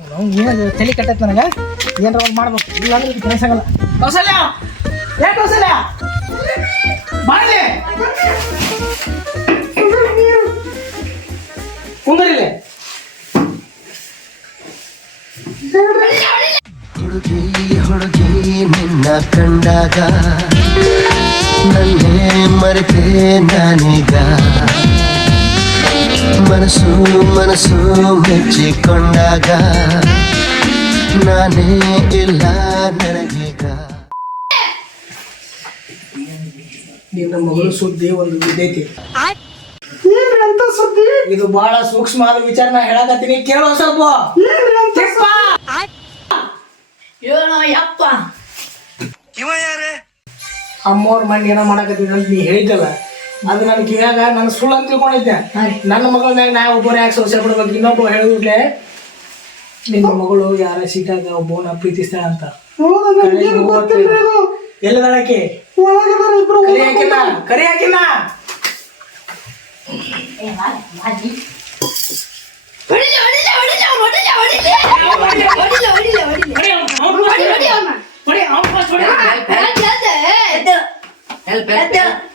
ಏನು ತಲೆ ಕಟ್ಟೈತೆ ನನಗೆ ಏನಾರ ಒಂದು ಮಾಡ್ಬೇಕು ಇಲ್ಲಾಂದ್ರೆ ಇದು ಕೆಲಸ ಆಗಲ್ಲ. ಕೌಸಲ್ಯ ಏ ಕೌಸಲ್ಯ ಬಾಳೆ ಕುಂದರಿಲೆ ಹುಡುಗಿ ಹುಡುಗಿ ನಿನ್ನ ಕಂಡಾಗ ನನ್ನೇ ಮರೆತೆ ನಾನೀಗ ಮನಸ್ಸು ಮನಸ್ಸು ಮೆಚ್ಚಿಕೊಂಡಾಗ ನಾನೇ ಇಲ್ಲ ನನಗೀಗ. ನಿನ್ನ ಮಗಳು ಸುದ್ದಿ ಒಂದು ವಿದ್ಯೈತಿ ಅಂತ ಸುದ್ದಿ ಇದು ಬಹಳ ಸೂಕ್ಷ್ಮವಾದ ವಿಚಾರ ನಾ ಹೇಳಕತ್ತೀನಿ ಕೇಳೋ ಸ್ವಲ್ಪ ಅಮ್ಮವ್ರ ಮಣ್ಣು ಏನೋ ಮಾಡಕತ್ತೀನಿ ಅಂತ ನೀ ಹೇಳಿದ್ದಲ್ಲ ಅದು ನನ್ ಕಿವ್ಯಾಗ ನನ್ನ ಸುಳ್ಳು ಅಂತ ತಿಳ್ಕೊಂಡಿದ್ದೆ. ನನ್ನ ಮಗಳ ಮ್ಯಾಗ ನಾ ಒಬ್ಬರು ಯಾಕೆ ಸೋಸೆ ಬಿಡ್ಬೇಕು ಇನ್ನೊಬ್ಬ ಹೇಳಿದ್ಲೆ ನಿನ್ನ ಮಗಳು ಯಾರ ಸೀಟಾಗ ಒಬ್ಬನ ಪ್ರೀತಿಸ್ತಾಳ ಅಂತ ಎಲ್ಲದಾಳಕ್ಕೆ ಕರಿ ಹಾಕಿನ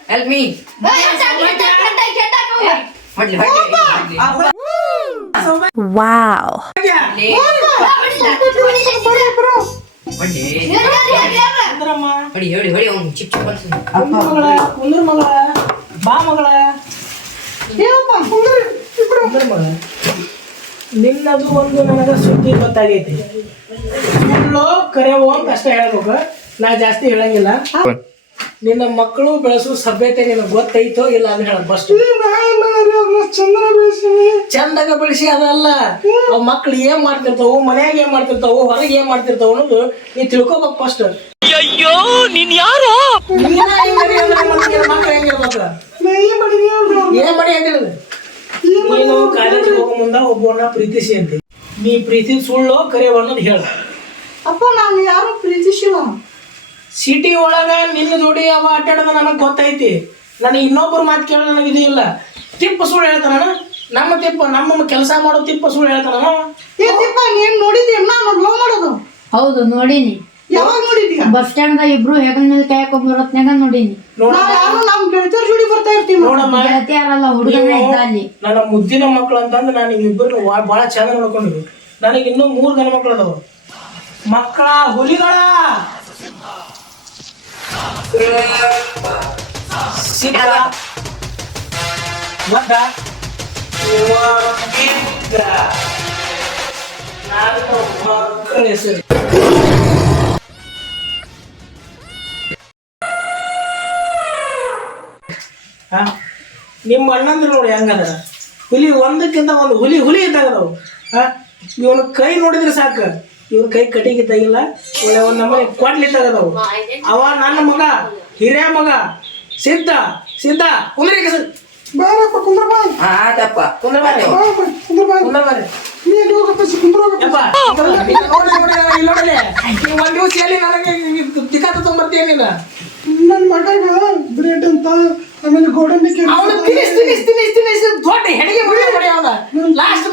Help me. Wow. ಬಾ ಮಗಳ ನಿನ್ನದು ಒಂದು ನನಗ ಸುದ್ದಿ ಗೊತ್ತಾಗೈತಿ ಸುಳ್ಳು ಕರೆಯವು ಅಂತ ಅಷ್ಟೇ ಹೇಳ್ಬೇಕು ನಾ ಜಾಸ್ತಿ ಹೇಳಂಗಿಲ್ಲ. ನಿನ್ನ ಮಕ್ಕಳು ಬೆಳೆಸೋ ಸಭ್ಯತೆ ನಿನಗೆ ಗೊತ್ತೈತೋ ಇಲ್ಲ ಅಂತ ಹೇಳ ಫಸ್ಟ್. ಚಂದಾಗ ಬೆಳೆಸಿ ಅದಲ್ಲ ಅವ್ ಮಕ್ಳು ಏನ್ ಮಾಡ್ತಿರ್ತಾವು ಮನ್ಯಾಗ ಏನ್ ಮಾಡ್ತಿರ್ತಾವು ಹೊರಗೆ ಏನ್ ಮಾಡ್ತಿರ್ತಾವ ಅನ್ನೋದು ನೀ ತಿಳ್ಕೊಬೇಕು ಫಸ್ಟ್. ಅಯ್ಯೋ ನೀನ್ ಯಾರು? ಮಕ್ಳು ಹೆಂಗಿರ್ಬೇಕು ಏನ್ ಮಾಡಿ ಅಂತ ಹೇಳಿದ್ರೆ ನೀನು ಕಾಲೇಜಿಗೆ ಹೋಗೋ ಮುಂದ ಒಬ್ಬವನ್ನ ಪ್ರೀತಿಸಿ ಅಂತ ನೀ ಪ್ರೀತಿ ಸುಳ್ಳು ಕರೆಯವ ಅನ್ನೋದು ಹೇಳ. ಅಪ್ಪ ನಾನು ಯಾರು ಪ್ರೀತಿಸಿಲ್ಲ. ಸಿಟಿ ಒಳಗ ನಿನ್ನ ಜೋಡಿ ಅವ ಅಡ್ಡಾಡೋದು ನನಗೆ ಗೊತ್ತೈತಿ. ನನಗೆ ಇನ್ನೊಬ್ಬರು ಮಾತು ಕೇಳ ನನಗೆ ಇದು ಇಲ್ಲ. ತಿಪ್ಪ ಸುಳ್ಳು ಹೇಳ್ತಾನ ನಮ್ಮ ತಿಪ್ಪ ನಮ್ಮ ಕೆಲಸ ಮಾಡೋ ತಿಪ್ಪ ಸುಳ್ಳು ಹೇಳ್ತಾನ. ಏ ತಿಪ್ಪ ನೀನ್ ನೋಡಿದ್ಯಾ ನಾನು ಲವ್ ಮಾಡೋದು? ಹೌದು ನೋಡಿನಿ. ಯಾವಾಗ ನೋಡಿದ್ಯಾ? ಬಸ್ ಸ್ಟ್ಯಾಂಡ್ ದಾಗ ಇಬ್ರು ಹೆಗಲ್ ಮೇಲೆ ಕೈ ಹಾಕೊಂಡ್ ಬರೋತ್ನಾಗ ನೋಡಿನಿ. ನಾನು ನಮ್ ಗೆಳತಿಯರ ಜೋಡಿ ಬರ್ತಾ ಇರ್ತೀನಿ ನೋಡಮ್ಮ ಗೆಳತಿಯಾರಲ್ಲ ಹುಡುಗನ ಇದ್ದ ಅಲ್ಲಿ. ನನ್ನ ಮುದ್ದಿನ ಮಕ್ಕಳು ಅಂತಂದ್ರೆ ನಾನು ಇಬ್ಬರು ಬಹಳ ಚಂದ ನೋಡ್ಕೊಂಡಿದ್ವಿ. ನನಗೆ ಇನ್ನೂ 3 ಗಂಡ ಮಕ್ಕಳು ಅದಾವ. ಮಕ್ಕಳ ಹುಲಿಗಳ ಸಿಕ್ಕ ಒದ್ದ ಮಕ್ಕಳ ಹೆಸರು ನಿಮ್ಮ ಅಣ್ಣಂದ್ರು ನೋಡಿ ಹೆಂಗದ ಹುಲಿ ಒಂದಕ್ಕಿಂತ ಒಂದು ಹುಲಿ ಇದ್ದಾಗ ನಾವು ಇವನು ಕೈ ನೋಡಿದ್ರೆ ಸಾಕು. ಇವ್ನ ಕೈ ಕಟಿಂಗ್ ಇದ್ದಾಗಿಲ್ಲ ಒಳ್ಳೆ ಒಂದು ನಮ್ಮನೆ ಕೊಡ್ಲಿದ್ದಾಗದವು. ಅವ ನನ್ನ ಮಗ ಹಿರಿಯ ಮಗ ಸಿದ್ಧ ಕುಂದ್ರಿ ಬಾರಪ್ಪ ಕುಂದ್ರ ಬಾ. ಆತಪ್ಪ ಕುಂದ್ರ ಬಾರಿ ನೀನ್ ಹೋಗಪ್ಪ ಕುಂದ್ರ ಒಂದ್ ದಿವಸ ಎಲ್ಲಿ ನನಗೆ ದಿಕ್ಕಾತ ತೊಗೊಂಬರ್ತೀಯ ನೀನು. ನನ್ ಮಗಗ ಬ್ರೆಡ್ ಅಂತ ಆಮೇಲೆ ಗೋಡಂಬಿ ಅವನು ತಿನ್ನಿಸ್ ದೊಡ್ಡ ಹೆಣಿಗೆ ಮಾಡಿ ಅವನ ಲಾಸ್ಟ್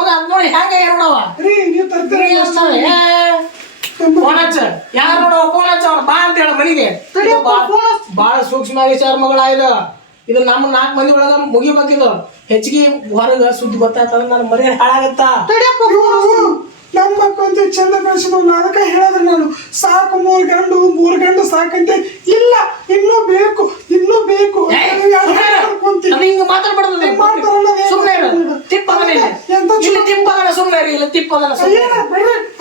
ಮಗ ನೋಡಿ ಹೆಂಗ ನೋಡವ ನೀವು ತರ್ತೀರಿ ಫೋನ್ ಹಚ್ಚ ಯಾರು ನೋಡವ ಫೋನ್ ಹಚ್ಚ ಅವ್ನ ಬಾ ಅಂತ ಹೇಳ ಮನೆಗೆ. ಬಾಳ ಸೂಕ್ಷ್ಮ ವಿಚಾರ ಮಗಳ ಇದು ನಮ್ಮ 4 ಮಂದಿ ಒಳಗ ಮುಗಿಬೇಕಿದ್ದು. ಹೆಚ್ಚಿಗೆ ಹೊರಗ ಸುದ್ದಿ ಗೊತ್ತಾಗ್ತಂದ್ರೆ ನನ್ನ ಮರಿ ಹಾಳಾಗತ್ತ. ನಮ್ಮ ಮಕ್ಕಳು ಚಂದ ಬೆಳೆಸಿದ್ವು. ಅದಕ್ಕೆ ಹೇಳಿದ್ರೆ ನಾನು ಸಾಕು 3 ಗಂಡು ಸಾಕಂತೆ ಇಲ್ಲ ಇನ್ನೂ ಬೇಕು ಹಿಂಗ ಮಾತಾಡ್ಬಾರ್ದು. ಸುಮ್ಮನೆ ತಿಪ್ಪಗನ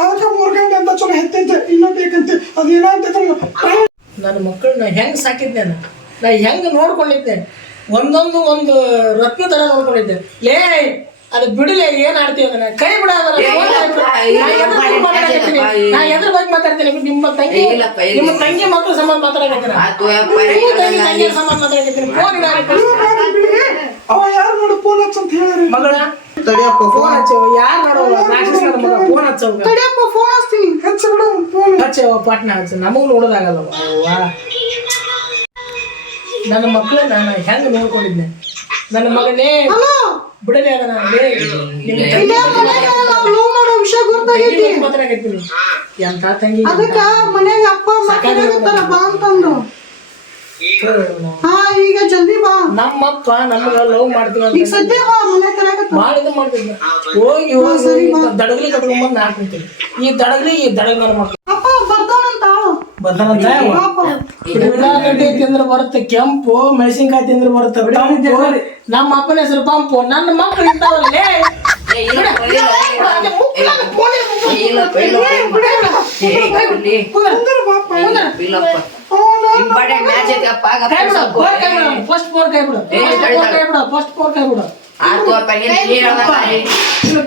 ಅದಕ್ಕೆ 3 ಗಂಟೆ ಅಂತ ಚಲೋ ಹೆತ್ತಂತೆ ಇನ್ನೂ ಬೇಕಂತೆ ಅದೇನಂತ ನನ್ನ ಮಕ್ಕಳನ್ನ ಹೆಂಗ್ ಸಾಕಿದ್ದೆ ನಾ ಹೆಂಗ್ ನೋಡ್ಕೊಂಡಿದ್ದೆ. ಒಂದು ರತ್ನ ತರ ನೋಡ್ಕೊಂಡಿದ್ದೆ. ಲೇ ಅದು ಬಿಡಲೆ ಏನ್ ಆಡ್ತೀವಿ ಅದನ್ನ ಕೈ ಬಿಡ. ನಾ ಎದ್ರ ಬಗ್ಗೆ ಮಾತಾಡ್ತೀನಿ ನಿಮ್ಮ ತಂಗಿ ಮಕ್ಕಳು ಸಂಬಂಧ ಮಾತಾಡಕತ್ತೀನಿ. ಸಂಬಂಧ ಮಾತಾಡಕತ್ತೀನಿ. ಅವ ಯಾರು ನೋಡು ಫೋನ್ ಹಚ್ಚ ಅಂತ ಹೇಳಿ ಮಗಳ ಫೋನ್ ಹಚ್ಚವ ಯಾರು ನೋಡುವ ರಾಕ್ಷಸನ ಮಗ ಫೋನ್ ಹಚ್ಚವ ತಡಿಯಪ್ಪ ಫೋನ್ ಹಚ್ತೀನಿ ಹಚ್ಚ ಬಿಡು ಫೋನ್ ಹಚ್ಚವ ಪಾಟ್ನ ಹಚ್ಚ ನಮಗೂ ನೋಡೋದಾಗಲ್ಲವ. ನನ್ನ ಮಕ್ಕಳನ್ನ ನಾನು ಹೆಂಗ್ ನೋಡ್ಕೊಂಡಿದ್ದೆ. ನನ್ನ ಮಗನೇ ಬಿಡಲೇ ಅದನ್ನ ವಿಷಯ ಗೊತ್ತ ಹೇಳಕತ್ತೀನಿ ಎಂತ ತಂಗಿ ಅದಕ್ಕ ಮನ್ಯಾಗ ಅಪ್ಪ ಮಾತಾಡಕತ್ತಾರ ಬಾ ಅಂತಂದು ಹಾ ಈಗ ಜಲ್ದಿ ಬಾ ನಮ್ಮಪ್ಪ ನಮ್ಗ ಲವ್ ಮಾಡ್ತೀವಿ ಈಗ ಸದ್ಯ ಬಾ ಮನೆ ಕರೆಕತ್ತ ಭಾಳ ಇದು ಮಾಡ್ತಿದ್ದ ಹೋಗಿ ಹೋಗಿ ದಡಗಲಿ ಕಟ್ಕೊಂಡ್ಬಂದು ಹಾಕ್ಬಿಡ್ತೀನಿ ಈ ದಡಗ್ ನನ್ನ ಮಕ್ಳು ಅಪ್ಪ ಬರ್ತಾನಂತ ಬರ್ತಾನಂತ ಉಳ್ಳಾಗಡ್ಡಿ ತಿಂದ್ರೆ ಬರುತ್ತೆ ಕೆಂಪು ಮೆಣಸಿನ್ಕಾಯಿ ತಿಂದ್ರೆ ಬರುತ್ತೆ ತಂಪು ನಮ್ಮ ಅಪ್ಪನ ಹೆಸರು ಪಂಪು ನನ್ನ ಮಕ್ಳು ಇರ್ತಾವಲ್ಲೇ ಫಸ್ಟ್ ಫೋರ್ ಕೈ ಬಿಡು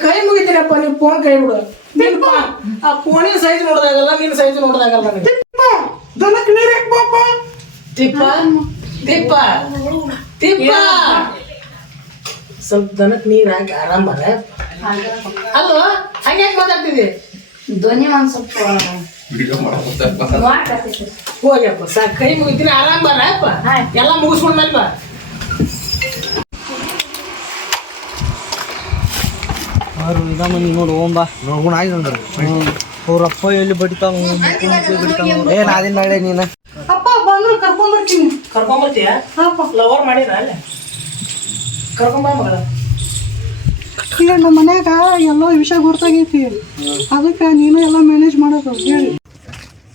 ಕೈ ಮುಗಿತೀರಪ್ಪ ನೀವು ಫೋನ್ ಕೈ ಬಿಡು ಆ ಫೋನಿನ ಸೈಜ್ ನೋಡ್ದಾಗಲ್ಲ ನಿನ್ನ ಸೈಜ್ ನೋಡ್ದಾಗಲ್ಲ ನನಗೆ ದನಕ್ಕೆ ನೀರ್ ಹಾಕ್ ಬಾಪ ತಿಪ್ಪ ತಿಪ್ಪ ತಿಪ್ಪ ಸ್ವಲ್ಪ ದನಕ್ಕೆ ನೀರ್ ಹಾಕಿ ಆರಾಮ್ ಬರ ಅಲ್ಲೋ ಹಂಗ್ಯಾಕ್ ಮಾತಾಡ್ತಿದ್ದಿ ಧ್ವನಿ ಒಂದ್ ಸ್ವಲ್ಪ ಹೋಗ್ಯಪ್ಪ ಸಾಕು ಕೈ ಮುಗಿತೀನಿ ಆರಾಮ್ ಬರ ಅಪ್ಪ ಎಲ್ಲ ಮುಗಿಸ್ಕೊಂಡ್ಮೇಲೆ ಬಾ ನೋಡು ಓಂಬಾ ನೋಡ್ಕೊಂಡು ಆಗಿ ಅವ್ರಪ್ಪ ಎಲ್ಲಿ ಬಡಿತಾವ ಏನಾದಿನ ನಾಳೆ ನೀನು ಅಪ್ಪ ಬಂದ್ರು ಕರ್ಕೊಂಡ್ಬರ್ತೀನಿ ಕರ್ಕೊಂಬರ್ತೀಯ ಲವರ್ ಮಾಡಿರ ಅಲ್ಲ ಕರ್ಕೊಂಬ ಮಗಳ ಇಲ್ಲ ನಮ್ಮ ಮನ್ಯಾಗ ಎಲ್ಲ ವಿಷಯ ಗೊತ್ತಾಗೈತಿ ಅದಕ್ಕೆ ನೀನು ಎಲ್ಲ ಮ್ಯಾನೇಜ್ ಮಾಡೋದು ಹೇಳಿ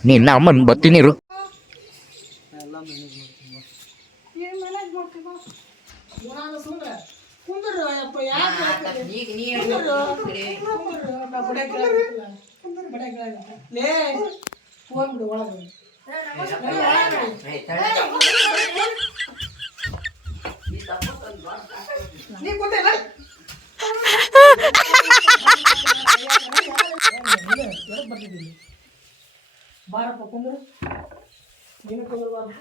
ನಿನ್ನ ಅಮ್ಮನ್ ಬತ್ತೀನಿರು ಏನ್ ಮ್ಯಾನೇಜ್ ಮಾಡ್ತೀವ ಕುಂದ್ರು ಅಪ್ಪ ಯಾಕೆ ಲೇ ಫೋನ್ ಬಿಡು ಒಳಗೆ ನೀ ಕೂತಿಲ್ಲ ಬಾರಪ್ಪ ಕುಂದ್ರು ನೀನು ಕುಂದ್ರಬಾರ್ದು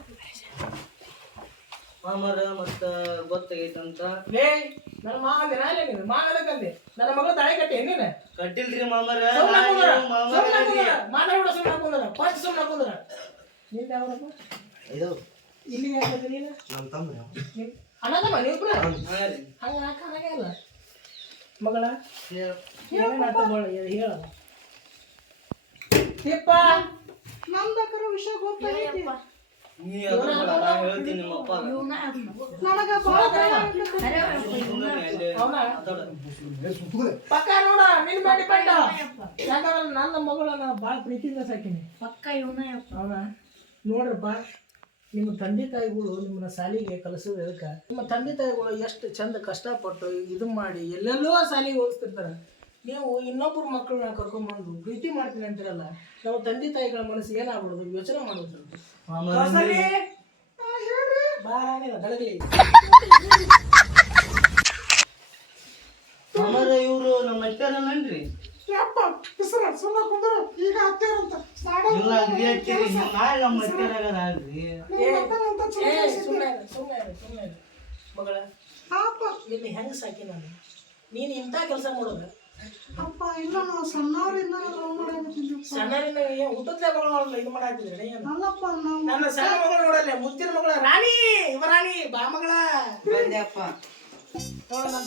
ಮಾಮರ ಮತ್ತ ಗೊತ್ತಾಗೈತಂತ ಲೇ ನನ್ನ ಮಾವಂದೆ ನಾಳೆ ನೀನು ಮಾವನಕ್ಕಂದೆ ನನ್ನ ಮಗಳು ತಾಳಿ ಕಟ್ಟಿ ನೀನು ಕಟ್ಟಿಲ್ರಿ ಮಾಮರ ಮಾತಾಡ ಸುಮ್ಮನೆ ಕುಂದ್ರ ಫಸ್ಟ್ ಸುಮ್ಮನೆ ಕುಂದ್ರ ನಿಂದ ಯಾವ್ದಪ್ಪ ಇದು ಇಲ್ಲಿ ಯಾಕೆ ನೀನು ನಮ್ಮ ತಮ್ಮ ಅನ್ನದಮ್ಮ ನೀವು ಕೂಡ ಹಂಗ ಹಾಕಾಗೆ ಇಲ್ಲ ಮಗಳ ಹೇಳ ತಿಪ್ಪ ನಮ್ದಕ್ಕರ ವಿಷಯ ಗೊತ್ತಾಗೈತಿ ನೀ ಅದ್ರ ಬೇಡ, ನಾ ಹೇಳ್ತೀನಿ ನಿಮ್ಮ ಅಪ್ಪ ನನಗ ಭಾಳ ಪಕ್ಕ ನೋಡ ನಿನ್ ಮೇಲೆ ಡಿಪೆಂಡ್ ಯಾಕಂದ್ರೆ ನನ್ನ ಮಗಳನ್ನ ಭಾಳ ಪ್ರೀತಿಯಿಂದ ಸಾಕಿನಿ ಪಕ್ಕ ಇವನ ಅವನ ನೋಡ್ರಪ್ಪ ನಿಮ್ಮ ತಂದೆ ತಾಯಿಗಳು ನಿಮ್ಮನ್ನ ಶಾಲೆಗೆ ಕಲಿಸೋದು ಅದಕ್ಕೆ ನಿಮ್ಮ ತಂದೆ ತಾಯಿಗಳು ಎಷ್ಟು ಚಂದ ಕಷ್ಟಪಟ್ಟು ಇದು ಮಾಡಿ ಎಲ್ಲೆಲ್ಲೋ ಶಾಲೆಗೆ ಓದಿಸ್ತಿರ್ತಾರೆ ನೀವು ಇನ್ನೊಬ್ಬರ ಮಕ್ಕಳನ್ನ ಕರ್ಕೊಂಡ್ಬಂದು ಪ್ರೀತಿ ಮಾಡ್ತೀನಿ ಅಂತಿರಲ್ಲ ನಮ್ಮ ತಂದೆ ತಾಯಿಗಳ ಮನಸ್ಸು ಏನಾಗ್ಬಿಡೋದು ಯೋಚನೆ ಮಾಡೋದು ಬಾರಾಣಿಲ್ಲ ದಳಗಲಿ ಮಾಮರ ಇವ್ರು ನಮ್ಮ ಅತ್ತೆರಲ್ಲನ್ರಿ ಯಪ್ಪ ಬಿಸ್ರ ಸುಮ್ಮನೆ ಕುಂದ್ರು ಈಗ ಹತ್ತೇರಂತ ಇಲ್ಲ ಅಗ್ರಿ ಹಚ್ಚಿರಿ ನಾಳೆ ನಮ್ಮ ಅತ್ತೆರಾಗಲ್ರಿ ಸುಮ್ಮನೆ ಮಗಳ ಅಪ್ಪ ಇಲ್ಲಿ ಹೆಂಗೆ ಸಾಕಿ ನಾನು ನೀನು ಇಂಥ ಕೆಲಸ ಮಾಡೋದು ಅಪ್ಪ ಇಲ್ಲ ನಾವು ಸಣ್ಣವ್ರಿಂದ ಲವ್ ಮಾಡಾಕತ್ತಿದ್ವಿ ಸಣ್ಣರಿಂದ ಊಟದ್ಲೇ ಮಗಳು ಇದು ಮಾಡಾಕ್ತಿದ್ರೆ ಅಲ್ಲಪ್ಪ ನಾವು ನನ್ನ ಸಣ್ಣ ಮಗಳು ನೋಡಲ್ಲ ಮುಚ್ಚಿನ ಮಗಳ ರಾಣಿ ಯುವರಾಣಿ ಬಾ ಮಗಳ ಬಂದೆಪ್ಪ ನಮ್ಮ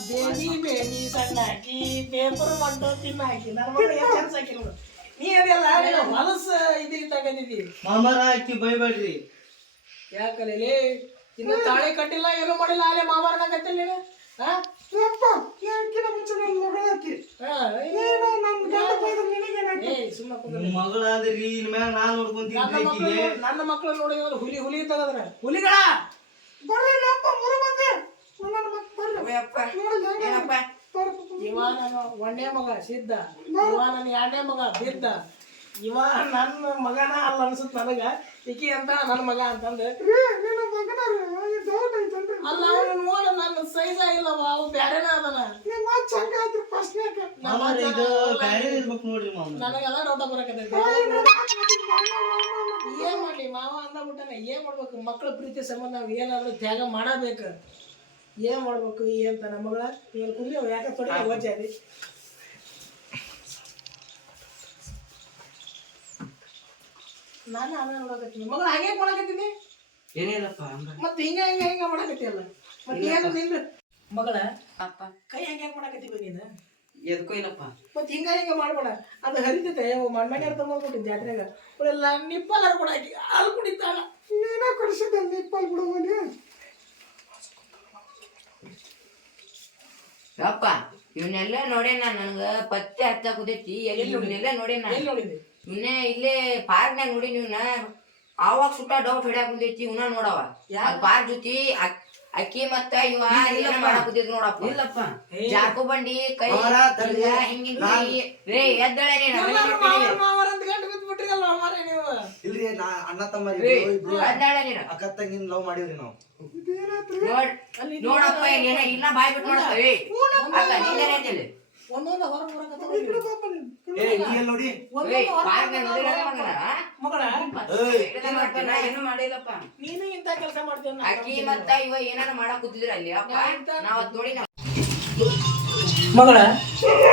ಬೇನಿ ಸಣ್ಣ ಹಾಕಿ ಪೇಪರ್ ಮಂಟೋ ತಿನ್ನ ಹಾಕಿ ನನ್ನ ಮಗಳು ಏನು ಚಂದ ಸಾಕಿ ನೋಡು ನೀ ಅದೆಲ್ಲ ಹೊಲಸ ಇದು ತಗೊಂಡಿದ್ದಿ ಮಾಮರ ಹಾಕಿ ಬೈಬೇಡ್ರಿ ಯಾಕಲ್ಲಿ ಇನ್ನು ತಾಳಿ ಕಟ್ಟಿಲ್ಲ ಏನೂ ಮಾಡಿಲ್ಲ ಅಲ್ಲೇ ಮಾಮಾರನ ಕಟ್ಟಿಲ್ಲ ನೀನು ಯಪ್ಪ ಯಾಕಿನ ಮುಂಚೆ ನನ್ನ ಮಗಳಾಕಿ ನೀನು ನನ್ನ ಗಂಡ ಬೈದ್ರೆ ನಿನಗೇನಾಯ್ತು ಸುಮ್ಮನೆ ನಿಮ್ಮ ಮಗಳಾದ್ರಿ ಇನ್ ಮ್ಯಾಗ ನಾ ನೋಡ್ಕೊಂತೀನಿ ನನ್ನ ಮಕ್ಕಳು ನೋಡಿ ಹುಲಿ ತಗದ್ರ ಹುಲಿಗಳ ಬರ್ರಿ ಅಪ್ಪ ಮುರು ಬಂದೆ ನನ್ನ ಮಕ್ಕ ಬರ್ರಿ ಇವ ನನ್ನ ಒಂದೇ ಮಗ ಸಿದ್ಧ ಇವ ನನ್ನ ಎರಡನೇ ಮಗ ಬಿದ್ದ ಇವ ನನ್ನ ಮಗನ ಅಲ್ಲ ಅನ್ಸುತ್ತ ನನಗ ಈಕಿ ಅಂತ ನನ್ನ ಮಗ ಅಂತಂದ್ರೆ ನಿನ್ನ ಮಗನ ಡೌಟ್ ಐತನ್ರಿ ಅಲ್ಲ ಅವನು ನೋಡ ನನ್ನ ಸೈಜ ಇಲ್ಲವ ಅವ ಬ್ಯಾರೆನ ಅದನ ನಿಮ್ಮ ಚಂಗ ಆಯ್ತು ಪ್ರಶ್ನೆಕ ಮಾಮರ ಇದು ಬ್ಯಾರೆ ಇರ್ಬೇಕು ನೋಡ್ರಿ ಮಾಮ ನನಗೆಲ್ಲ ಡೌಟ ಬರಕತ್ತೈತಿ ಏನ್ ಮಾಡ್ಲಿ ಮಾವ ಅಂದ್ಬಿಟ್ಟಾನ ಏನ್ ಮಾಡ್ಬೇಕು ಮಕ್ಕಳ ಪ್ರೀತಿ ಸಂಬಂಧ ನಾವ್ ಏನಾದ್ರು ತ್ಯಾಗ ಮಾಡಬೇಕು ಏನ್ ಮಾಡ್ಬೇಕು ಅಂತ ನಮ್ಮ ಮಗಳ ಏನ್ ಕುಂದ್ರಿ ಅವ್ ಯಾಕೆ ತೊಡಿ ಓದ್ಜಾದಿ ನಾನು ಆಮೇಲೆ ನೋಡಕತ್ತೀನಿ ಮಗಳು ಹಾಗೆ ಮಾಡಕತ್ತೀನಿ ಏನಿಲ್ಲಪ್ಪ ಮತ್ತೆ ಹಿಂಗ ಮಾಡಕತ್ತಿಯಲ್ಲ ಮತ್ತೆ ಏನು ನಿಂದು ಮಗಳ ಕೈ ಹಂಗೆ ಮಾಡಕತ್ತೀವಿ ನೀನು ಎದಕ್ಕೂ ಇಲ್ಲಪ್ಪ. ಮತ್ತೆ ಹಿಂಗ ಮಾಡ್ಬೇಡ. ಅದು ಹರಿತೈತೆ ಮಣ್ಮನೆ ತಗೊಂಡ್ಬಿಟ್ಟಿದ್ದೆ ಜಾತ್ರೆಗ ಎಲ್ಲ ನಿಪ್ಪಲ್ ಕೂಡ ಹಾಕಿ ಹಾಲು ಕುಡಿತಾಳ. ನೀನ ಕುಡಿಸಿದ್ದೆ ನಿಪ್ಪಲ್ ಬಿಡುವನಿ. ಯಪ್ಪ ಇವನ್ನೆಲ್ಲ ನೋಡೇನ ನನಗ ಪತ್ತೆ ಹತ್ತ ಕುದೈತಿ. ಇವನ್ನೆಲ್ಲ ನೋಡೇನ. ಎಲ್ಲಿ ನೋಡಿದ್ವಿ? ಇವನ್ನೇ ಇಲ್ಲೇ ಪಾರ್ಕ್ನಾಗ ನೋಡಿ ನೀವ್ನ. ಆವಾಗ ಸುಟ್ಟ ಡೌಟ್ ಹೊಡ್ಯಾಕ ಕುದೈತಿ. ಇವನ ನೋಡವ ಪಾರ್ಕ್ ಜೊತೆ ಅಕ್ಕಿ ಮತ್ತ ಇವ ಮಾಡಕ್ ಕುದಿದ್ ನೋಡಪ್ಪ. ಇಲ್ಲಪ್ಪ. ಜಾಕು ಬಂಡಿ ಕೈ ಹಿಂಗಿ ರೇ ಎದ್ದಳೆ ನೀನು. ಇಲ್ರಿ ಅಣ್ಣ ತಮ್ಮ ಎದ್ದಾಳೆ ನೀನು. ಅಕ್ಕ ತಂಗಿನ ಲವ್ ಮಾಡಿವ್ರಿ ನಾವು. ನೋಡಪ್ಪ ಇಲ್ಲ ಬಾಯ್ ಬಿಟ್ಟು ನೋಡ್ತಾವೆ. ಅಕ್ಕ ನಿಂದೇನೆ ಐತಿಲ್ಲಿ. ಒಂದೊಂದು ಹೊರಗೆ ಬರಕತ್ತಾವ. ಏ ನೀ ಎಲ್ಲಿ ನೋಡಿ ಪಾರ್ಕ್ ನೋಡಿಲ್ಲ ಮಗನ. ಮಗಳ ಏನು ಮಾಡಿಲ್ಲಪ್ಪ. ನೀನು ಇಂತ ಕೆಲಸ ಮಾಡ್ತೀಯ. ಅಕ್ಕಿ ಮತ್ತ ಇವ ಏನಾರ ಮಾಡಕ್ ಕೂತಿದ್ರ ಅಲ್ಲಿ ಅಪ್ಪ. ನಾವ್ ಅದ್ ನೋಡಿ ಮಗಳ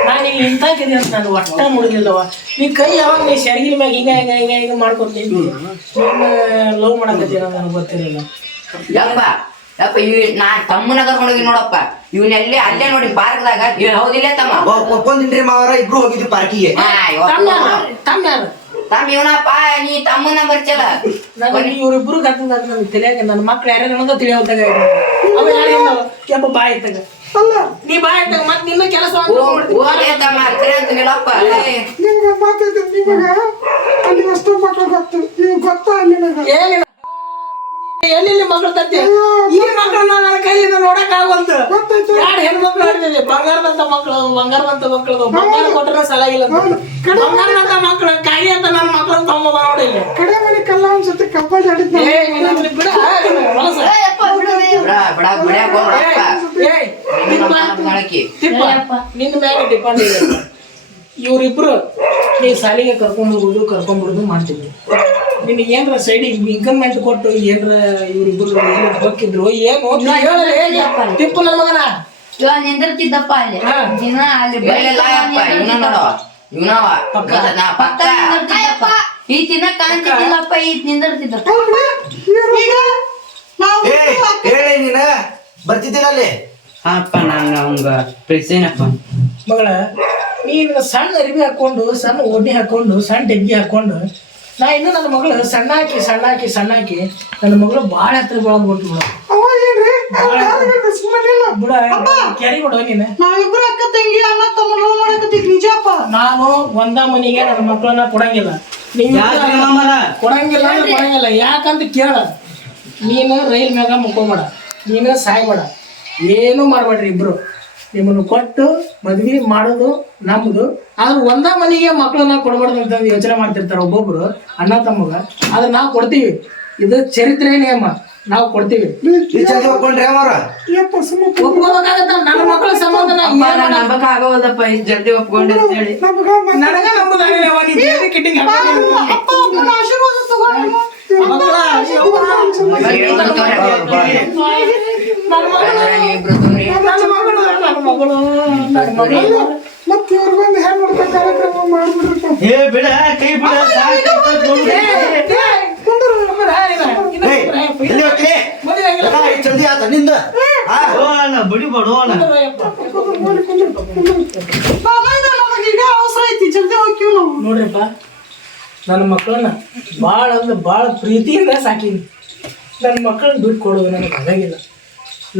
ನಾನು ಈಗ ಇಂತಾಕಿದೆ ಅಂತ ನಾನು ಒಟ್ಟ ನೋಡಿದಿಲ್ಲವ. ನೀ ಕೈ ಯಾವಾಗ ನೀ ಶರ್ಗಿನ ಮ್ಯಾಗ ಹಿಂಗ ಮಾಡ್ಕೊತೀನಿ. ಲವ್ ಮಾಡಕತ್ತೀರ ನನಗೆ ಗೊತ್ತಿರಲಿಲ್ಲ. ಯಪ್ಪ ಯಪ್ಪ ನಾ ತಮ್ಮನ ಕರ್ಕೊಂಡು ಹೋಗಿ ನೋಡಪ್ಪ. ಇವನ್ನೆಲ್ಲೇ ಅಲ್ಲೇ ನೋಡಿ ಪಾರ್ಕ್ದಾಗ. ಹೌದಿಲ್ಲ ತಮ್ಮ? ಒಪ್ಕೊಂದಿನ್ರಿ ಮಾವರ, ಇಬ್ರು ಹೋಗಿದ್ವಿ ಪಾರ್ಕಿಗೆ. ತಮ್ಮ ಯಾರು? ತಮ್ಮ ಇವನಪ್ಪ. ನೀ ತಮ್ಮನ ಬರ್ಚಲ್ಲ. ಇವ್ರಿಬ್ರು ಕರ್ತದ ನನ್ ತಿಳಿಯಾಕ ನನ್ನ ಮಕ್ಳು ಯಾರ್ಯಾರ ಅನ್ನೋದು ತಿಳಿಯೋದಾಗ ಅವ ಯಾರು ಬಾಯ್ ಇತ್ತಾಗ ಅಲ್ಲ ನೀ ಬಾಯ್ ಇದ್ದಾಗ ಮತ್ತೆ ನಿನ್ನ ಕೆಲಸ ತಮ್ಮ ಕರೆ ಅಂತ ಹೇಳಪ್ಪ. ನಿಮ್ಗೆ ಮಾತೈತೆ ನಿಮಗ ಅಲ್ಲಿ ಎಷ್ಟು ಮಕ್ಕಳು ಗೊತ್ತು. ಈಗ ಗೊತ್ತಾ ನಿಮಗ ಏನಿಲ್ಲ ಎಲ್ಲಿ ಮಕ್ಕಳು ತತ್ತಿ ಈ ಮಕ್ಕಳನ್ನ ನನ್ನ ಕೈಯಿಂದ ನೋಡಕ್ ಆಗಲ್ತು. ಯಾರು ಹೆಣ್ಮಕ್ಳು ಆಡ್ತೀವಿ. ಬಂಗಾರದಂತ ಮಕ್ಕಳು ಬಂಗಾರ ಕೊಟ್ಟರೆ ಸಲಾಗಿಲ್ಲ. ಬಂಗಾರದಂತ ಮಕ್ಕಳು ಕಾಯಿ ಅಂತ ನನ್ನ ಮಕ್ಕಳನ್ನ ತಗೊಂಡ ನೋಡಿ. ಕಡೆ ಮನೆ ಕಲ್ಲ ಒಂದ್ಸತಿ ಕಬಡ್ಡಿ ಆಡಿದ್ನ. ಬಿಡ ಹೊಲಸ ನಿನ್ನ ಮ್ಯಾಗ ಡಿಪೆಂಡ್ ಇದೆ. ಇವ್ರಿಬ್ರು ನೀ ಶಾಲೆಗೆ ಕರ್ಕೊಂಡ್ಬಿಡುದು ಮಾಡ್ತಿದ್ವಿ. ನಿನಗೆ ಏನ್ರ ಸೈಡಿಗೆ ಇಂಕಮ್ಮೆಂಟ್ ಕೊಟ್ಟು ಏನ್ರ ಇವ್ರಿಬ್ರು ಹೋಗಿದ್ರು ಏನು ತಿಪ್ಪು ನನ್ನ ಮಗನ ಇವಾಗ ನಿಂದಿರ್ತಿದ್ದಪ್ಪ ಅಲ್ಲಿ. ದಿನ ಅಲ್ಲಿ ಪಕ್ಕ ನಿಂದಿರ್ತಿದ್ದಪ್ಪ. ಈ ತಿನ್ನಕ್ ಕಾಣ್ತಿದ್ದಿಲ್ಲಪ್ಪ. ಈ ನಿಂದಿರ್ತಿದ್ದಪ್ಪ. ಈಗ ನಾವು ಹೇಳಿ ನೀನ ಬರ್ತಿದ್ದೀರ ಅಲ್ಲಿ. ಅಪ್ಪ ನಾನು ಅವಂಗ ಪ್ರೀತಿನಪ್ಪ. ಮಗಳ ನೀನು ಸಣ್ಣ ಅರಿವಿ ಹಾಕೊಂಡು ಸಣ್ಣ ಒಡ್ಡಿ ಹಾಕೊಂಡು ಸಣ್ಣ ಟೆಂಗಿ ಹಾಕೊಂಡು ನಾ ಇನ್ನು ನನ್ನ ಮಗಳು ಸಣ್ಣಾಕಿ ನನ್ನ ಮಗಳು ಭಾಳ ಹತ್ರ ಬೆಳಗ್ ಬಿಟ್ಟು ಬಿಡ ಕ್ಯಾರಿ ಕೊಡುವ ನೀನು. ನಾವಿಬ್ರು ಅಕ್ಕ ತಂಗಿ ಅಣ್ಣ ತಮ್ಮ ಲವ್ ಮಾಡಕತ್ತೀವಿ ನಿಜಪ್ಪ. ನಾನು ಒಂದ ಮನಿಗೆ ನನ್ನ ಮಕ್ಕಳನ್ನ ಕೊಡಂಗಿಲ್ಲ. ನೀವು ಕೊಡಂಗಿಲ್ಲ ಯಾಕಂತ ಕೇಳ. ನೀನು ರೈಲ್ ಮ್ಯಾಗ ಮುಕ್ಕೋಬೇಡ, ನೀನು ಸಾಯ್ಬೇಡ, ಏನು ಮಾಡ್ಬೇಡ್ರಿ. ಇಬ್ರು ನಿಮ್ಮನ್ನು ಕೊಟ್ಟು ಮದ್ವಿ ಮಾಡೋದು ನಮ್ದು. ಆದ್ರೆ ಒಂದ ಮನೆಗೆ ಮಕ್ಕಳನ್ನ ಕೊಡಬಾರ್ದು ಅಂತ ಯೋಚನೆ ಮಾಡ್ತಿರ್ತಾರೆ ಒಬ್ಬೊಬ್ರು ಅಣ್ಣ ತಮ್ಮಗ. ಆದ್ರೆ ನಾವು ಕೊಡ್ತೀವಿ. ಇದು ಚರಿತ್ರೆ ನಿಯಮ. ನಾವು ಕೊಡ್ತೀವಿ. ಒಪ್ಕೊಂಡ್ರಿ ಅವರ ಒಪ್ಕೋಬೇಕಾಗತ್ತ. ನನ್ನ ಮಕ್ಕಳ ಸಂಬಂಧ ನಂಬಕ್ ಆಗೋದಪ್ಪ ಇಷ್ಟು ಜಲ್ದಿ ಒಪ್ಕೊಂಡ್ರಿ ಅಂತ ಹೇಳಿ. ನನಗ ನಂಬುದಾಗಿಲ್ಲ. ಆಶೀರ್ವಾದ ತಗೊಂಡು ಮತ್ತೆ ಇವ್ರಿಗೊಂದು ಹೆಣ್ಣು ಹುಡುಕ ಕಾರ್ಯಕ್ರಮ ಮಾಡ್ಬಿಡ್ರಪ್ಪ. ಏ ಬಿಡ ಕೈ ಬಿಡ. ಜಲ್ದಿ ಆತ ನಿಂದ ಬಿಡಿಬೇಡ. ನಮಗೀಗ ಅವಸರ ಐತಿ, ಜಲ್ದಿ ಹೋಗ್ತೀವಿ ನಾವು. ನೋಡ್ರಿಪ್ಪ, ನನ್ನ ಮಕ್ಕಳನ್ನ ಭಾಳ ಅಂದ್ರೆ ಭಾಳ ಪ್ರೀತಿಯಿಂದ ಸಾಕೀನಿ. ನನ್ನ ಮಕ್ಕಳನ್ನ ಬಿಟ್ಟು ಕೊಡೋದು ನನಗೆ ಆಗಾಗಿಲ್ಲ.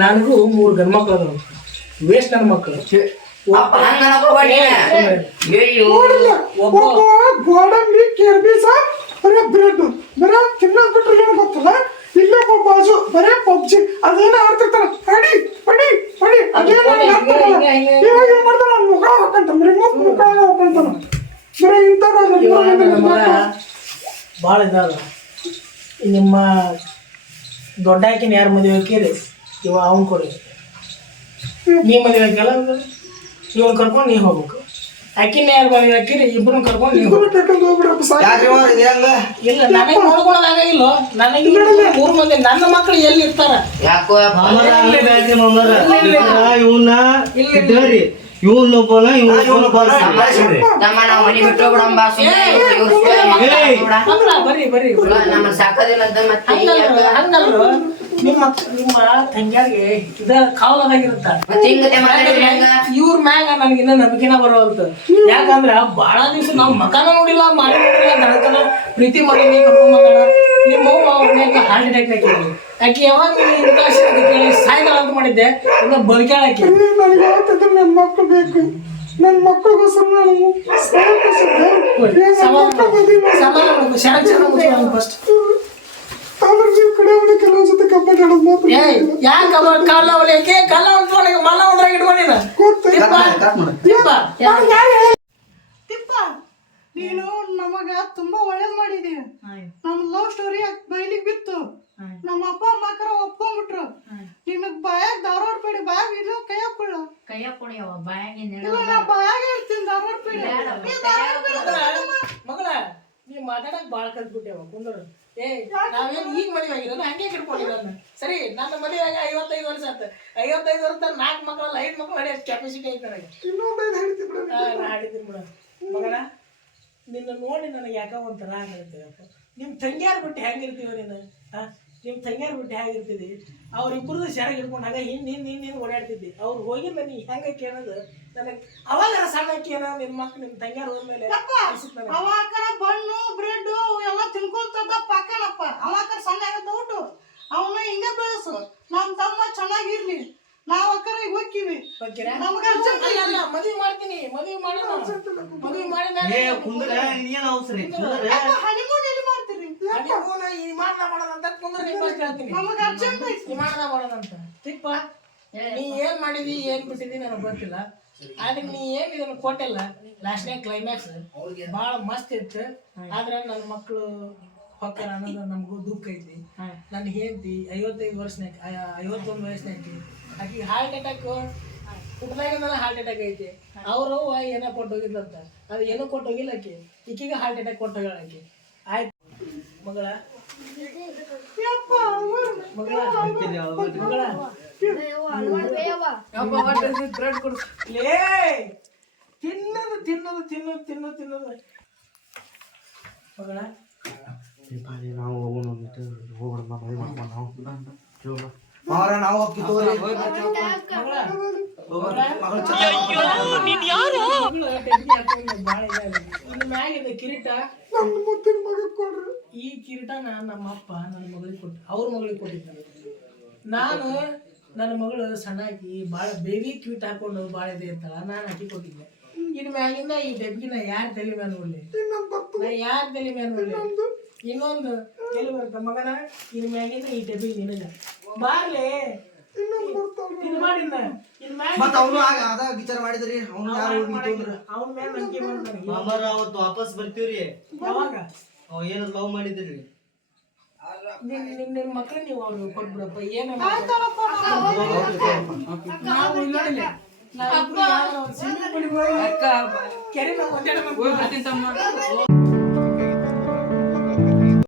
ನನಗೂ 3 ಗಂಡು ಮಕ್ಕಳು ಅದಾವ. ವೇಸ್ಟ್ ನನ್ನ ಮಕ್ಕಳು. ಒಬ್ಬ ಗೋಡಂಬಿ ಕೆರ್ಬೀಸ ಬರೀ ಬ್ರೆಡ್ ಬರೀ ತಿನ್ನೋದ್ ಬಿಟ್ರೆ ಏನು ಗೊತ್ತಲ್ಲ. ಇಲ್ಲೇ ಬಾಜು ಬರೀ ಪಬ್ಜಿ ಅದೇನ ಆಡ್ತಿರ್ತಾರ. ಪಡಿ ಪಡಿ ಪಡಿ ಅದೇನ ಇವಾಗ ಏನ್ ಮಾಡ್ತಾರ ಮುಖ ಹಾಕಂತ ರಿಮೋಟ್ ಮುಖ ಹಾಕಂತಾನ. ಬರೀ ಇಂಥವ್ರ ಭಾಳ ಇದಾದ. ನಿಮ್ಮ ದೊಡ್ಡಾಕಿನ ಯಾರು ಮದುವೆ ಹಾಕಿರಿ ಇವ ಅವ್ನು ಕೊಡಿ. ನೀ ಮದುವೆ ಹಾಕಲ್ಲ ಇವನ್ ಕರ್ಕೊಂಡು ನೀ ಹೋಗ್ಬೇಕು. ಆಕಿನ ಯಾರು ಮದುವೆ ಹಾಕಿರಿ ಇಬ್ಬರನ್ನ ಕರ್ಕೊಂಡು ನೀವು ಇಲ್ಲ. ನನಗೆ ನೋಡ್ಕೊಳ್ಳೋದಾಗಿಲ್ಲ. ನನಗೆ 3 ಮಂದಿ ನನ್ನ ಮಕ್ಕಳು ಎಲ್ಲಿ ಇರ್ತಾರ. ಯಾಕೋ ಇವನ್ನ ಇದ್ದರಿ ಇವನೊಬ್ಬನ ತಮ್ಮ ನಾವು ಮನೆ ಬಿಟ್ಟು ಬಿಡಂಬ. ಬರ್ರಿ ನಮ್ಮ ಸಾಕೋದಿಲ್ಲ ಅಂತ ಮತ್ತೆ ಹಂಗಲ್ರು ನಿಮ್ಮ ತಂಗ್ಯಾರಿಗೆ ಇದ ಕಾವಲದಾಗಿರುತ್ತ ಮತ್ತೆ ಹಿಂಗತೆ ಮಾತಾಡಿದ್ರೆ ಹೆಂಗ? ಇವ್ರ ಮ್ಯಾಗ ನನಗಿನ್ನ ನಂಬಿಕೆನ ಬರೋಲ್ತ. ಯಾಕಂದ್ರ ಬಾಳ ದಿವ್ಸ ನಾವ್ ಮಕಾನ ನೋಡಿಲ್ಲ ಮಾಡಿ ನೋಡಿಲ್ಲ ದಳಕನ ಪ್ರೀತಿ ಮಾಡಿದ್ವಿ ಕರ್ಕೊಂಡ್ ಬಂದಾಳ. ನಿಮ್ಮ ಅವ್ರ ಹಾರ್ಟ್ ಅಟ್ಯಾಕ್ ಹಾಕಿದ್ವಿ. ಆಕಿ ಯಾವಾಗ ಸಾಯ್ದಾಳ ಅಂತ ಮಾಡಿದ್ದೆ ಇನ್ನ ಬದುಕ್ಯಾಳ ಆಕಿ. ನನಗೆ ಹೇಳ್ತಿದ್ರು ನನ್ನ ಮಕ್ಕಳು ಬೇಕು, ನನ್ನ ಮಕ್ಕಳಿಗೋಸ್ಕರ ನಾನು ಫಸ್ಟ್ ಆದ್ರೆ ನೀವು ಕಡೆ ಅವನಿಗೆ ಕೆಲವೊಂದ್ ಜೊತೆ ಕಬ್ಬಡಿ ಆಡೋದು ಮಾತ್ರ ಯಾಕ ಕಾಲ ಅವಳಿಗೆ ಕಾಲ ಅವಳಿಗೆ ಮಲ್ಲ ಒಂದ್ರಾಗ ಇಟ್ಕೊಂಡಿನ ತಿಪ್ಪ. ನೀನು ನಮಗ ತುಂಬಾ ಒಳ್ಳೇದ್ ಮಾಡಿದೀಯ. ನಮ್ ಲವ್ ಸ್ಟೋರಿ ಬಯಲಿಗೆ ಬಿತ್ತು. ನಮ್ಮ ಅಪ್ಪ ಅಮ್ಮಕರ ಒಪ್ಕೊಂಡ್ಬಿಟ್ರು. ನಿನಗ್ ಬಾಯಾಗ ಧಾರವಾಡ ಪೇಡಿ ಬಾಯಾಗ ಇಲ್ಲ ಕೈಯಾಗ ಕೊಡ್ಲ ಇಲ್ಲ ನಾ ಬಾಯಾಗ ಹೇಳ್ತೀನಿ ಧಾರವಾಡ ಪೇಡಿ ಮಗಳ ನೀ ಮಾತಾಡಕ್ ಬಾಳ ಕಲ್ತ್ಬಿಟ್ಟೆವ ಕುಂದ್ರ. ನಾವೇನ್ ಈಗ ಮದುವೆ ಆಗಿರೋದು ಹಂಗೆ ಕಿಡ್ಕೊಂಡಿರೋದು. ಸರಿ ನನ್ನ ಮದುವೆ ಆಗಿ 55 ವರ್ಷ ಆತ. 55 ವರ್ಷ 4 ಮಕ್ಕಳಲ್ಲ 5 ಮಕ್ಕಳು ಹೊಡೆಯೋ ಕೆಪಾಸಿಟಿ ಐತೆ ನನಗೆ. ಇನ್ನೊಂದೈದು ಹೇಳ್ತೀನಿ ಬಿಡ. ನಾ ಹಾಡಿದ್ದೀನಿ ಬಿಡ ಮಗನ. ನಿನ್ನ ನೋಡಿ ನನಗೆ ಯಾಕ ಒಂಥರ ಆಗಿರ್ತೀವಪ್ಪ. ನಿಮ್ಮ ತಂಗ್ಯಾರ ಬಿಟ್ಟು ಹೆಂಗಿರ್ತೀವ ನೀನು? ನಿಮ್ಮ ತಂಗ್ಯಾರ ಬಿಟ್ಟು ಹೇಗಿರ್ತಿದ್ದಿ? ಅವ್ರಿಬ್ರದ್ದು ಸೆರಗ್ ಹಿಡ್ಕೊಂಡು ಹಾಗೆ ಹಿಂದೆ ಓಡಾಡ್ತಿದ್ದಿ. ಅವ್ರು ಹೋಗಿಲ್ಲ ನೀ ಹೆಂಗ ಕೇಳೋದು ನನಗೆ ಅವಾಗ ಸಣ್ಣಕ್ಕೆ ಏನೋ ನಿನ್ನ ಮಕ್ಳು ನಿಮ್ಮ ತಂಗ್ಯಾರ ಹೋದ್ಮೇಲೆ ಅವಾಕರ ಬಣ್ಣು ಬ್ರೆಡ್ ಎಲ್ಲ ತಿನ್ಕೊಳ್ತದ ಪಾಕನಪ್ಪ. ಅವಾಕರ ಸಣ್ಣ ಆಗತ್ತ ಊಟು ಅವನ್ನ ಹಿಂಗ ಬೆಳೆಸು. ನಮ್ ತಮ್ಮ ಚೆನ್ನಾಗಿರ್ಲಿ. ನಾವ್ ಅಕ್ಕರ ಈಗ ಹೋಗ್ತೀವಿ. ನಮ್ಗ ಮದುವೆ ಮಾಡ್ತೀನಿ. ಮದುವೆ ಮಾಡಿ ನೀನ್ ಅವಸರ ಹನಿಮೂನ್ ಎಲ್ಲಿ ಮಾಡ್ತೀರಿ? ವಿಮಾನ ಮಾಡೋದಂತ ಕುಂದ್ರೆ ಹೇಳ್ತೀನಿ. ನಮಗ ಅರ್ಜೆಂಟ್ ಐತಿ. ವಿಮಾನದ ಮಾಡೋದಂತ ತಿಪ್ಪ. ನೀ ಏನ್ ಮಾಡಿದಿ ಏನ್ ಬಿಟ್ಟಿದಿ ನನಗೆ ಗೊತ್ತಿಲ್ಲ. ಆದ್ರೆ ನೀ ಏನ್ ಇದನ್ನ ಕೊಟ್ಟಿಲ್ಲ. ಲಾಸ್ಟ್ನೇ ಕ್ಲೈಮ್ಯಾಕ್ಸ್ ಬಾಳ ಮಸ್ತ್ ಇತ್ತು. ಆದ್ರೆ ನನ್ನ ಮಕ್ಕಳು ಹೊಕ್ಕಾರ ಅನ್ನೋದು ನಮಗೂ ದುಃಖ ಐತಿ. ನನ್ನ ಹೆಂಡತಿ 55 ವರ್ಷನಾಕಿ 51 ವಯಸ್ಸಿನಾಕಿ. ಆಕಿಗೆ ಹಾರ್ಟ್ ಅಟ್ಯಾಕ್ ಹುಟ್ಟದಾಗಿಂದ ಹಾರ್ಟ್ ಅಟ್ಯಾಕ್ ಐತಿ. ಅವರು ಏನೋ ಕೊಟ್ಟು ಹೋಗಿದ್ಲಂತ. ಅದು ಏನೂ ಕೊಟ್ಟು ಹೋಗಿಲ್ಲ ಆಕಿ. ಈಕಿಗೆ ಹಾರ್ಟ್ ಅಟ್ಯಾಕ್ ಕೊಟ್ಟು ಹೋಗ್ಯಾಳ ಆಕಿ. ಆಯ್ತು ಮಗಳ ಮಗಳ ಲೇ ತಿನ್ನೋದು ಮಗಳ ನಾವು ಹೋಗೋಣ ಮಾವರ ನಾವು ಹೋಗ್ತಿತ್ತೋರಿ. ಕಿರೀಟ ನಮ್ಮ ಮುತ್ತಿನ ಮಗ ಕೊಡ್ರಿ. ಈ ಕಿರೀಟನ ನಮ್ಮ ಅಪ್ಪ ನನ್ನ ಮಗಳಿಗೆ ಕೊಟ್ಟು ಅವ್ರ ಮಗಳಿಗೆ ಕೊಟ್ಟಿದ್ದ. ನಾನು ನನ್ನ ಮಗಳು ಸಣ್ಣಾಕಿ ಭಾಳ ಬೇಬಿ ಕ್ಯೂಟ್ ಹಾಕೊಂಡು ಭಾಳ ಇದೆ ಇರ್ತಾಳ. ನಾನು ಹಾಕಿ ಕೊಟ್ಟಿದ್ದೆ. ಇನ್ ಮ್ಯಾಗಿಂದ ಈ ಡಬ್ಬಿನ ಯಾರ ತಲೆ ಮೇಲೆ ನೋಡ್ಲಿ? ನಾ ಯಾರ ತಲೆ ಮೇಲೆ ನೋಡ್ಲಿ? ಇನ್ನೊಂದು ಎಲ್ಲಿ ಬರ್ತ ಮಗನ ಇನ್ ಮ್ಯಾಗಿಂದ ಈ ಡಬ್ಬಿ ನಿನಗ ಬಾರ್ಲೆ ಇದು ಮಾಡಿದ್ನ ಇನ್ ಮ್ಯಾಗ ಮತ್ತ ಅವನು ಅದ ವಿಚಾರ ಮಾಡಿದ್ರಿ. ಅವನು ಯಾರು ಅವನ ಮೇಲೆ ನಂಬಿಕೆ ಮಾಡ್ತಾನೆ. ಮಾಮರ ಅವತ್ತು ವಾಪಸ್ ಬರ್ತೀವ್ರಿ. ಯಾವಾಗ ಅವ ಏನು ಲವ್ ಮಾಡಿದ್ರಿ? ನಿಮ್ಮ ಮಕ್ಕಳು ನೀವು ಅವ್ರು ಕೊಟ್ಬಿಡಪ್ಪ. ಏನು ನಾವು ನೋಡಿಲ್ಲ. ನಾವು ಸ್ವಿಮ್ಮಿಂಗ್ ಪೂಲ್ ಕೆರೆ